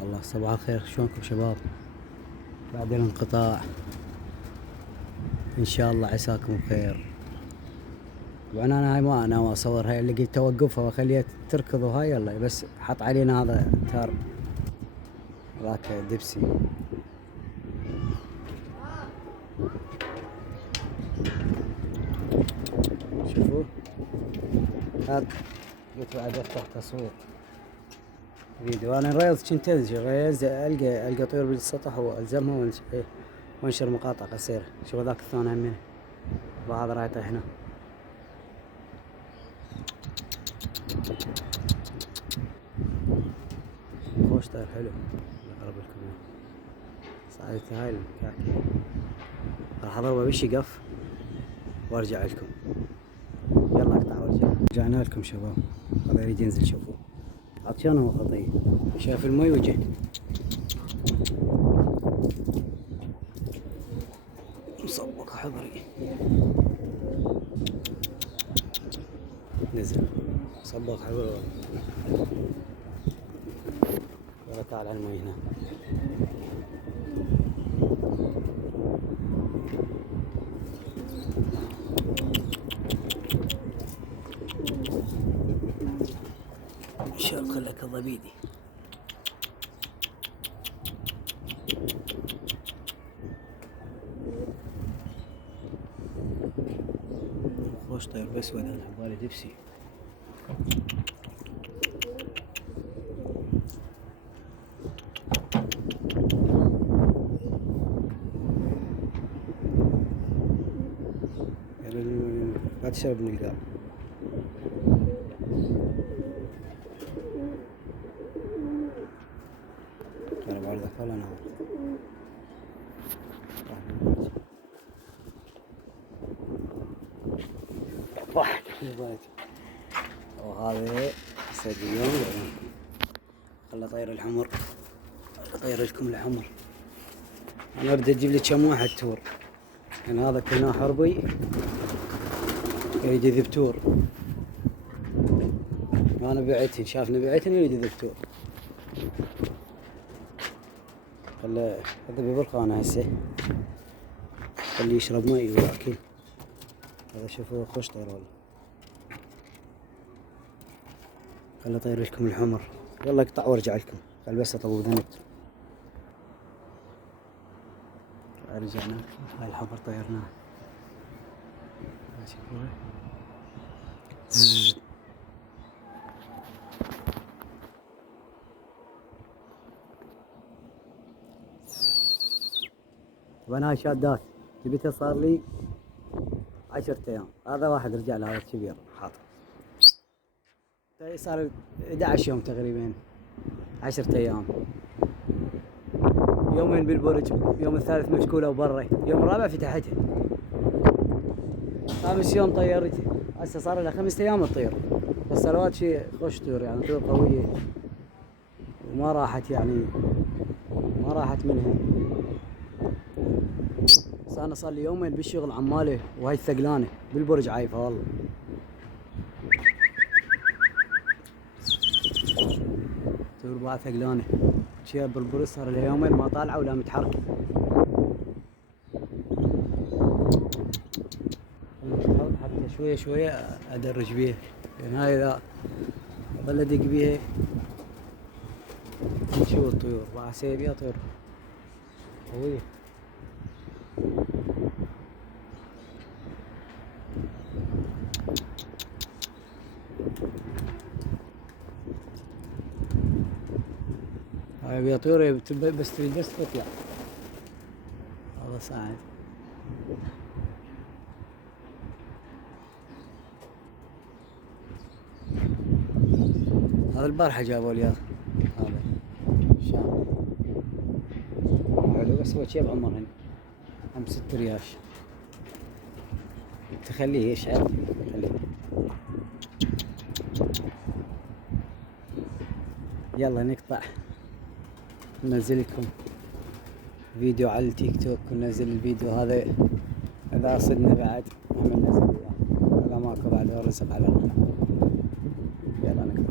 شاء الله. صباح الخير، شلونكم شباب بعد الانقطاع؟ ان شاء الله عساكم بخير. طبعا انا هاي ما انا اصور، هاي اللي قلت اوقفها واخليها تركض وهاي يلا، بس حط علينا هذا تار ذاك دبسي. شوفوا هذا، قلت بعد افتح تصوير فيديو. انا رياض كنت انزل القى طيور بالسطح والزمها وانشر مقاطع قصيره. شوف ذاك الثاني همينه وهذا رايته هنا. خوش طير حلو، اقرب لكم اياه. صعدت هاي الكاكي، راح اضربه بالشقف وارجع لكم. يلا اقطع وارجع. رجعنا لكم شباب. هذا يريد ينزل، شوفوا عطشانه وخطيه، شاف المي وجه. مصبق حضري نزل، صبغ حضري ولا تعال على المي هنا. شرق لك الضبيدي. خوش طير بسود، انا عبالي دبسي. لا تشرب من القاع. انا بعد ذاك والله نهار واحد وهذا سديون. خله طير الحمر، طير لكم الحمر. انا اريد اجيب لي كم واحد تور، لان هذا كنا حربي يريد يذب تور. وانا بعتهن، شافني بعتهن يريد يذب تور. خله هذا ببرقانه هسه، خليه يشرب مي وياكل. هذا شوفوا خوش طير والله. خله طير لكم الحمر. يلا اقطع وارجع لكم. خل بس اطوب ذنب. رجعنا. هاي الحمر طيرناه. شوفوا وانا هاي شادات جبتها صار لي 10 ايام. هذا واحد رجع له، هذا الكبير حاطه صار 11 يوم تقريبا، 10 ايام. يومين بالبرج، يوم الثالث مشكوله وبره، يوم الرابع فتحتها، 5 يوم طيرتها. هسه صار لها 5 ايام تطير. بس سلوات شيء خوش طيور، يعني طيور قويه وما راحت، يعني ما راحت منها. بس انا صار لي يومين بالشغل عماله، وهاي الثقلانه بالبرج عايفه والله. طيور بعد ثقلانه شيء بالبرج، صار لها يومين ما طالعه ولا متحركه. حتى شويه شويه ادرج بيها، لان هاي اذا ظل ادق بيها تنشوي الطيور. بعد سيبيها طيور قويه. هاي بيها طيور بس تريد بس تطلع. هذا صعب. هذا البارحة جابوا لي هذا شام حلو، بس هو شيء بعمرهن هم 6 رياش. تخليه يشعل، خليه. يلا نقطع، ننزل لكم فيديو على التيك توك، وننزل الفيديو هذا اذا صدنا بعد نعمل نزل وياه. هذا ماكو بعد، ورسب على يلا نقطع.